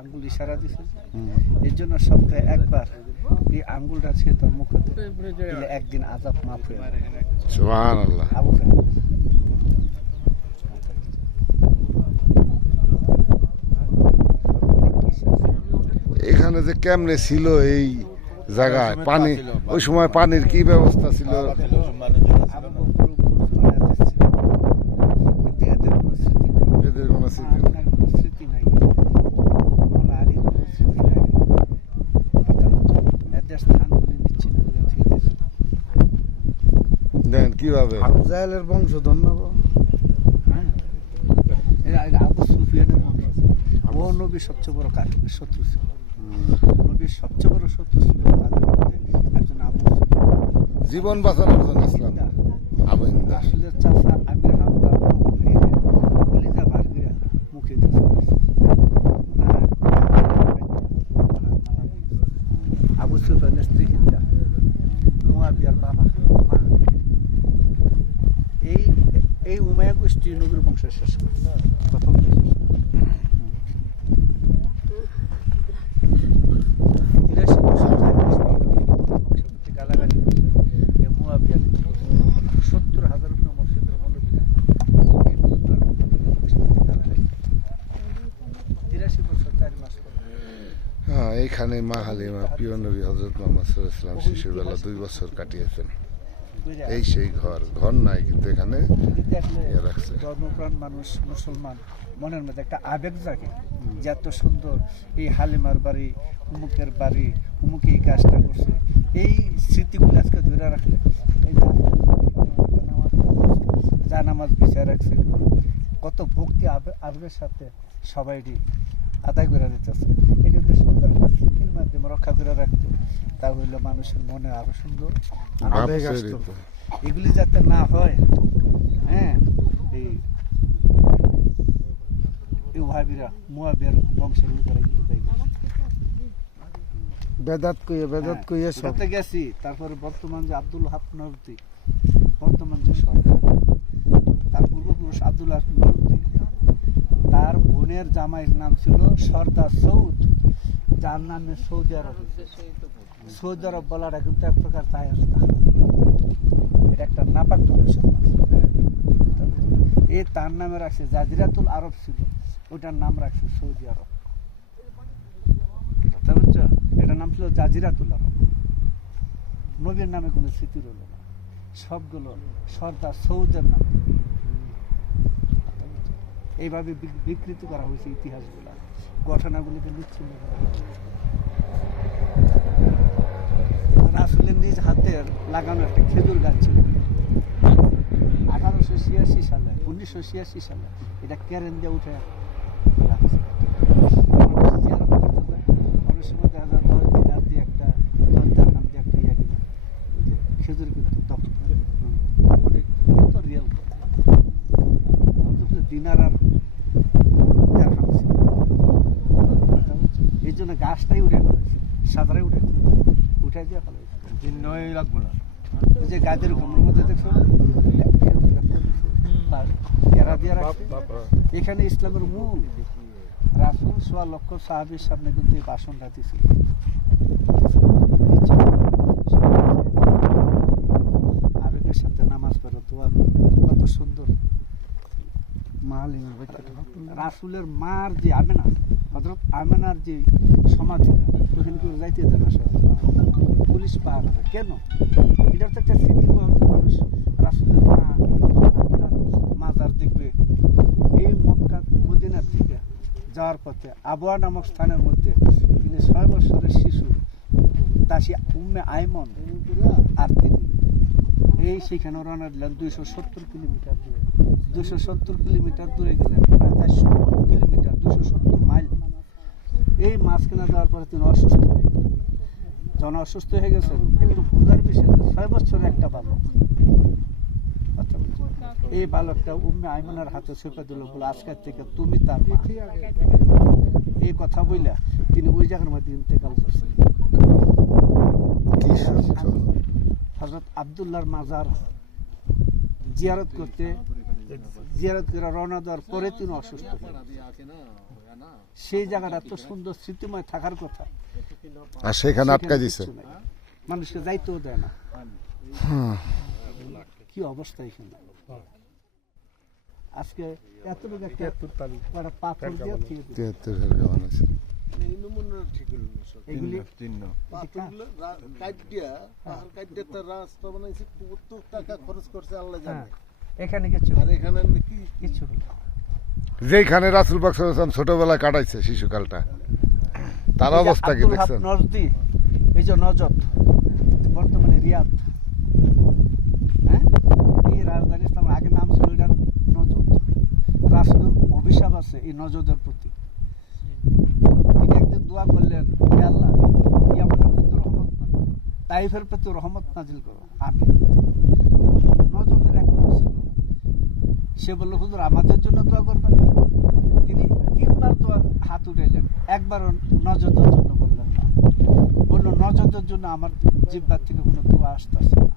আঙ্গুল ইশারা দিছে, এর জন্য সপ্তাহে একবার এই আঙ্গুলটা সে তার মুখে দিলে একদিন আযাব মাফ হয়ে যাবে। সুবহানাল্লাহ। আবু জাহেল এখানে যে কেমনে ছিল এই জায়গায় পানি, ওই সময় পানির কি ব্যবস্থা ছিল? আবু বকর উসমান এদের ছিল, কিন্তু এদের কোনো স্মৃতি নেই, এদের কোনো স্মৃতি নেই। আপনার কোনো স্মৃতি নাই, মাওলানা আলীর কোনো স্মৃতি নাই। এদের স্থানগুলি বিচ্ছিন্ন করে দিয়ে দিয়েছে। দেন কিভাবে? আবু জাহেলের বংশধর না গো? হ্যাঁ, এরা আবু সুফিয়ানের বংশ। ও নবীর সবচেয়ে বড় শত্রু ছিল, নবীর সবচেয়ে বড় শত্রু ছিল তাদের মধ্যে একজন আবু সুফিয়ান। জীবন বাঁচানোর জন্য ইসলাম। আবু হিন্দা রাসূলের চাচা আমির হামজা কলিজা বার করে মুখে দিয়েছে। আবু সুফিয়ানের স্ত্রী হিন্দা, মুয়াবিয়ার বাবা মা, এই উমাইয়া গোষ্ঠী নবীর বংশ শেষ করে প্রথম। হ্যাঁ, এইখানে মা হালিমা প্রিয় নবী হযরত মুহাম্মদ সাল্লাল্লাহু আলাইহি ওয়াসাল্লাম শিশুবেলা 2 বছর কাটিয়েছেন। এই সেই ঘর নাই, কিন্তু এখানে ইয়ে রাখছে। ধর্মপ্রাণ মানুষ মুসলমান মনের মধ্যে একটা আবেগ জাগে যে এত সুন্দর এই হালিমার বাড়ি, উমুকের বাড়ি, উমুকে এই কাজটা করছে, এই স্মৃতিগুলো আজকে ধরে রাখলে এই যা নামাজ বিচার রাখছে, কত ভক্তি আবেগের সাথে সবাই আদায় করে দিতেছে। এটা যে সুন্দর একটা স্মৃতির মাধ্যমে রক্ষা করে রাখতো, তা হইলো মানুষের মনে আরো সুন্দর আবেগ আসতো। এগুলি যাতে না হয়, হ্যাঁ, এই ওয়াহাবিরা মুয়াবিয়ার বংশের ভিতরে বেদাত কইয়ে সাথে গেছি। তারপরে বর্তমান যে আব্দুল হাফ নজদি, বর্তমান যে সরকার, তার পূর্বপুরুষ আব্দুল হাফ নজদি, তার বোনের জামাইয়ের নাম ছিল সর্দার সৌদ, যার নামে সৌদি আরব। সৌদি আরব বলাটা কিন্তু এক প্রকার তাই আসতা, এটা একটা নাপাক প্রদেশের মাছ। এই তার নামে রাখছে জাজিরাতুল আরব ছিল, ওটার নাম রাখছে সৌদি আরব। কথা বুঝছো? এটার নাম ছিল জাজিরাতুল আরব। নবীর নামে কোনো স্মৃতি রইল না, সবগুলো সর্দার সৌদের নাম। এইভাবে বিকৃত করা হয়েছে ইতিহাসগুলো, ঘটনাগুলিকে বিচ্ছিন্ন করা হয়েছে। রাসূলের নিজ হাতের লাগানো একটা খেজুর গাছ ছিল 1886 সালে, 1986 সালে এটা কেরেন দিয়ে উঠে রাখছে। অনেক সময় দেখা যায় 10 দিনার দিয়ে একটা 10 দিরহাম দিয়ে একটা ইয়ে কিনে খেজুর, কিন্তু তখন তো রিয়েল দিনার আর দিরহাম ছিল। এই জন্য গাছটাই উঠে ফেলেছে, সাদারাই উঠে দিয়ে ফেলেছে, লাগবো না। এই যে গাছের ঘুমের মধ্যে দেখছো ঘেরা দিয়ে রাখছে। এখানে ইসলামের মূল রাসূল সোয়া লক্ষ সাহাবীর সামনে কিন্তু এই ভাষণটা দিয়েছিল। আবেগের সাথে নামাজ পড়ো, দোয়া করো, কত সুন্দর। রাসূলের মার যে আমেনা, হযরত আমেনার যে সমাধি, ওখানে কেউ যাইতে দেয় না, পুলিশ পাহারা দেয়। কেন? এটার তো একটা স্মৃতি, মানুষ রাসূলের মা আমেনার মাজার দেখবে। এই মক্কা মদিনার থেকে যাওয়ার পথে আবওয়া নামক স্থানের মধ্যে তিনি 6 বছরের শিশু দাসী উম্মে আইমন আর তিনি এই সেখানে রওনা দিলেন 270 কিলোমিটার দূরে। 270 কিলোমিটার দূরে গেলেন, 400 কিলোমিটার, 270 মাইল। এই মাঝখানে যাওয়ার পরে তিনি অসুস্থ হয়ে গেলেন। যখন অসুস্থ হয়ে গেছেন, একটু পূজার বিষয়ে 6 বছরের একটা বালক, এই বালকটা উম্মে আইমনের হাতে ছেপে দিল, বলে আজকের থেকে তুমি তার মা। এই কথা বইলা তিনি ওই জায়গার মধ্যে ইন্তেকাল করছেন। হযরত আব্দুল্লাহর মাজার জিয়ারত করতে জিয়ারত করে রওনা দেওয়ার পরে তিনি অসুস্থ হলেন। সেই জায়গাটা এত সুন্দর স্মৃতিময় থাকার কথা, আর সেখানে আটকা দিছে। কিচ্ছু নাই। মানুষকে যাইতেও দেয় না। কি অবস্থা এখানে আজকে এতটুকু একটা পাথর দিয়ে থিয়ে দিল। 73 এর কেমন আছে? এগুলি এখানে কিচ্ছু কিচ্ছু হলো না। যেখানে রাসূল পাক সাল্লাল্লাহু আলাইহি ওয়াসাল্লাম ছোটবেলায় কাটাইছে শিশুকালটা, তার এই যে অবস্থা কি আব্দুল হাব দেখছেন? নজদি, এই যে নজদ, বর্তমানে রিয়াদ, হ্যাঁ, এই রাজধানী ইসলামের আগে নাম ছিল এটার নজদ। রাসূলের অভিশাপ আছে এই নজদের প্রতি। তিনি একদিন দোয়া করলেন, হে আল্লাহ, ইয়ামানের প্রতি রহমত নাজিল, তাইফের প্রতি রহমত নাজিল করো, আমিন। নজদের এক লোক ছিল, সে বলল, হুজুর আমাদের জন্য দোয়া করবেন। তিনি 3 বার দোয়া হাত উঠাইলেন, একবারও নজদের জন্য বললেন না। বলল, নজদের জন্য আমার জিহ্বার থেকে কোনো দোয়া আসতেছে না।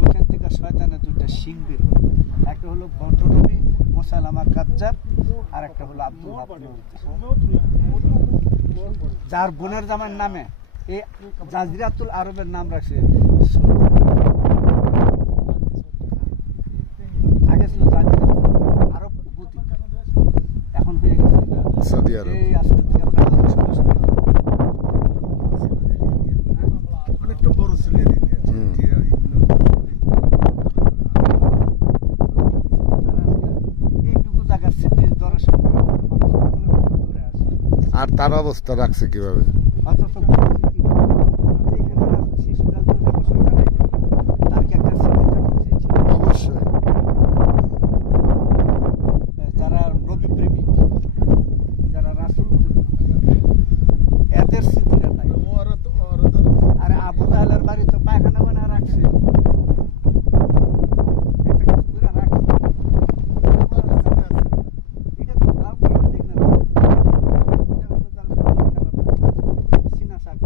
ওইখান থেকে শয়তানের 2টা শিং বের হলো। একটা হলো ভণ্ড নবী মুসাইলামা কাজ্জাব, আর একটা হলো আব্দুল হাব নজদি, যার বোনের জামাইয়ের নামে এই জাজিরাতুল আরবের নাম রাখছে সুলতান। আগে ছিল জাজিরাতুল আরব উপদ্বীপ, এখন হয়ে গেছে এটা সৌদি আরব। এই আজকে থেকে প্রায় 200 বছর আগে। অনেকটা বড় ছিল এই এরিয়া। এইটুকু জায়গার স্মৃতি দর্শন করে মানুষ দূরে আসে। আর তার অবস্থা রাখছে কিভাবে? অথচ যেখানে রাসূল শিশুকাল থেকে বছর কাটাইলেন, তার কি একটা স্মৃতি থাকা উচিত ছিল? অবশ্যই। যারা নবী প্রেমিক, যারা রাসূল এদের স্মৃতিটা নাই। আরে আবু জাহেলের বাড়ি তো পায়খানা বানা রাখছে, একটা কিছু করে রাখছে। এটা তো ভাব করে দেখলেন সিনা শাক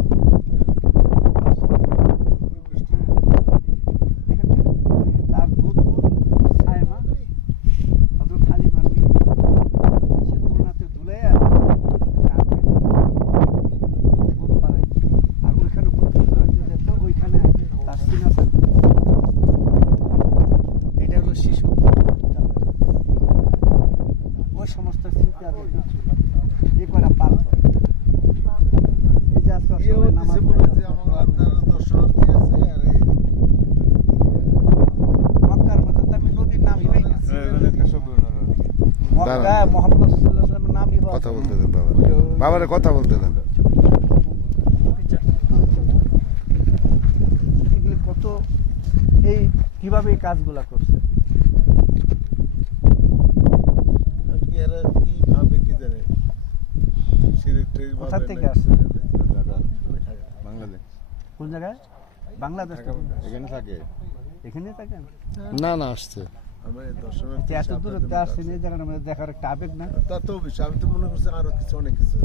তার দুধ সায়মা হযরত হালিমার মেয়ে, সে দোলনাতে দুলাইয়া বুক বাড়াই, আর ওইখানে বুদ্ধি করা যেত, ওইখানে তার সিনা শাক। এটা হলো শিশু, ওই সমস্ত স্মৃতি আর কিছু এই কটা পার করে। এই যে আজকে সবাই নামাজ মক্কার মধ্যে তো আমি নবীর নামই পাই না। মক্কা মুহাম্মদ সাল্লাল্লাহু আলাইহি ওয়াসাল্লামের নামই পাওয়া কথা যায় না। বলতে দেন বাবা, বাবারে কথা বলতে দেন। এগুলি কত, এই কিভাবে এই কাজগুলা করছে। কোথা থেকে আসছে? বাংলাদেশ কোন জায়গায়? বাংলাদেশ থেকে? এখানে থাকে। এখানে থাকেন? না না, আসছে। যে এত দূরে আসছেন, এই জায়গাটা আমাদের দেখার একটা আবেগ না? তা তো অবশ্যই, আমি তো মনে করছি আরো কিছু অনেক কিছু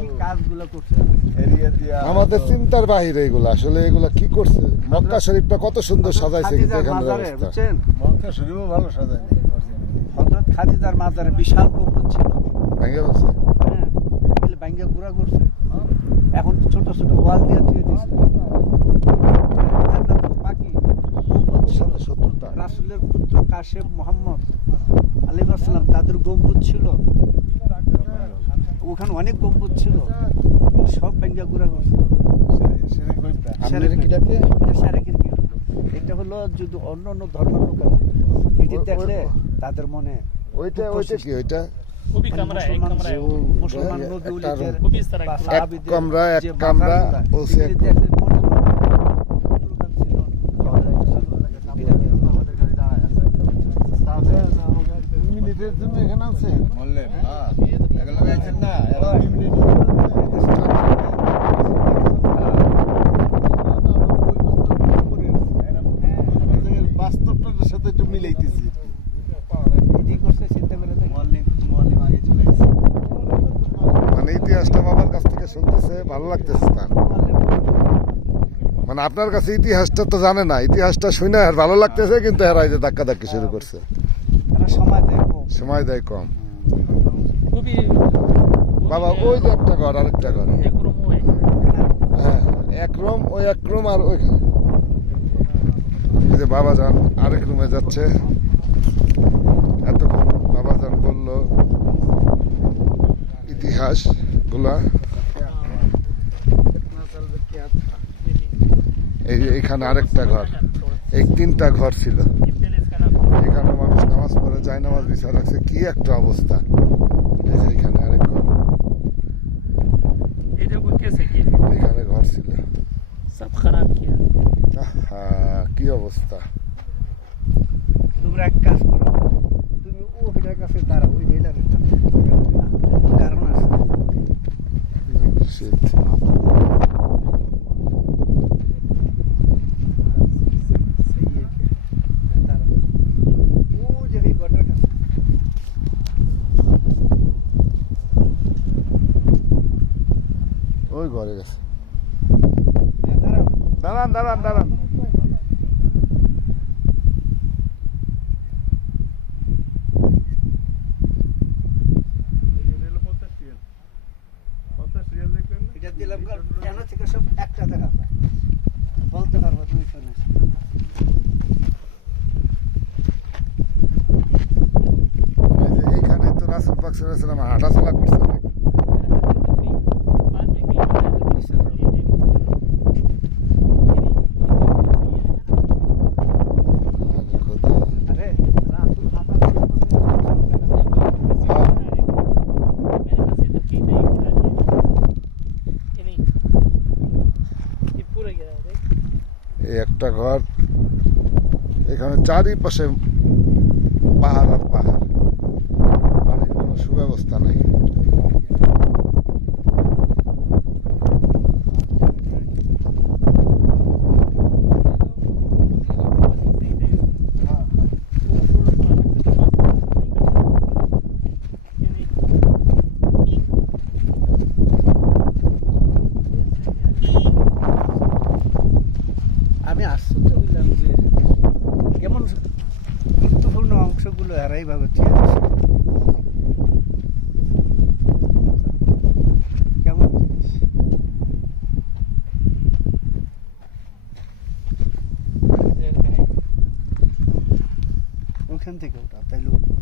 কি কাজগুলো করছে? এরিয়া দিয়া আমাদের চিন্তার বাহিরে এগুলো। আসলে এগুলা কি করছে? মক্কা শরীফটা কত সুন্দর সাজাইছে, কিন্তু খাদিজার এখানে মাজারে, অবস্থা। বুঝছেন? মক্কা শরীফও ভালো সাজায়নি। হযরত খাদিজার মাজারে বিশাল গম্বুজ ছিল, ভেঙে বলছে। হ্যাঁ, এগুলো ভাঙ্গা গুঁড়া করছে, এখন ছোট ছোট ওয়াল দিয়ে থুয়ে দিচ্ছে। জান্নাতুল বাকি গম্বুজ ছিল, রাসূলের পুত্র কাশেম মুহাম্মদ আলাইহিস সালাম তাদের গম্বুজ ছিল, ওখানে অনেক গম্বুজ ছিল, সব ভাঙ্গা গুঁড়া করছে। এটা হলো যদি অন্য অন্য ধর্মের লোক আছে, এটি দেখলে তাদের মনে ওইটা কি? ওইটা মুসলমান নবী উলিদের বা এক সাহাবীদের কামরা, এক যে কামরা, মাজারগুলা, বলছে এক এগুলি দেখলে মনে হয় দুর্গা ছিল। মিনিটের জন্য এখানে আছে বললেন। হ্যাঁ, এগুলো গাইছেন না, এরা 2 মিনিট বাস্তবটার সাথে একটু মিলাইতেছি। কি করছে চিন্তা করে দেখ। আগে চলে গেছে। মানে ইতিহাসটা বাবার কাছ থেকে শুনতেছে, ভালো লাগতেছে তার। মানে আপনার কাছে ইতিহাসটা তো জানে না, ইতিহাসটা শুনে আর ভালো লাগতেছে, কিন্তু এরা এই যে ধাক্কা ধাক্কি শুরু করছে, তারা সময় দেয় কম। সময় দেয় কম। খুবই বাবা ওই যে একটা ঘর, আরেকটা ঘর, একরকম হয়। হ্যাঁ এক রুম, ওই এক রুম আর ওই এই যে বাবা যান আরেক রুমে যাচ্ছে। এতক্ষণ বাবা যান বললো ইতিহাস গুলা, এই যে এখানে আরেকটা ঘর, এই 3টা ঘর ছিল, এখানে মানুষ নামাজ পড়ে যায়, নামাজ বিচার রাখছে, কি একটা অবস্থা। এই যে এখানে আরেক ঘর, এটা কোন কেসে কি এখানে ঘর ছিল। সব খারাপ কিয়া। আহা, কি অবস্থা। তোমরা এক কাজ করো, তুমি ওইটার কাছে দাঁড়াও, ওই জেলার কারণ আছে। Shit. ও যে এই ঘরটার কাছে ওই ঘরে গেছে। দাঁড়াও। দাঁড়ান দাঁড়ান দাঁড়ান। এটা দিলাম কেন থেকে সব একটা টাকা পায়, বলতে পারবো 200 না। এই যে এইখানে তো রাসূল পাক সাল্লাল্লাহু আলাইহি ওয়াসাল্লাম হাঁটাচলা করছেন। আরে রাসূল হাঁটা চলা এই একটা ঘর, এখানে চারিপাশে পাহাড় আর পাহাড়, পানির কোনো সুব্যবস্থা নাই। আমি আশ্চর্য হইলাম যে কেমন গুরুত্বপূর্ণ অংশগুলো এরা এইভাবে চেয়ে দিচ্ছে। কেমন জিনিস। ওখান থেকে ওটা তাইলে উঠবো।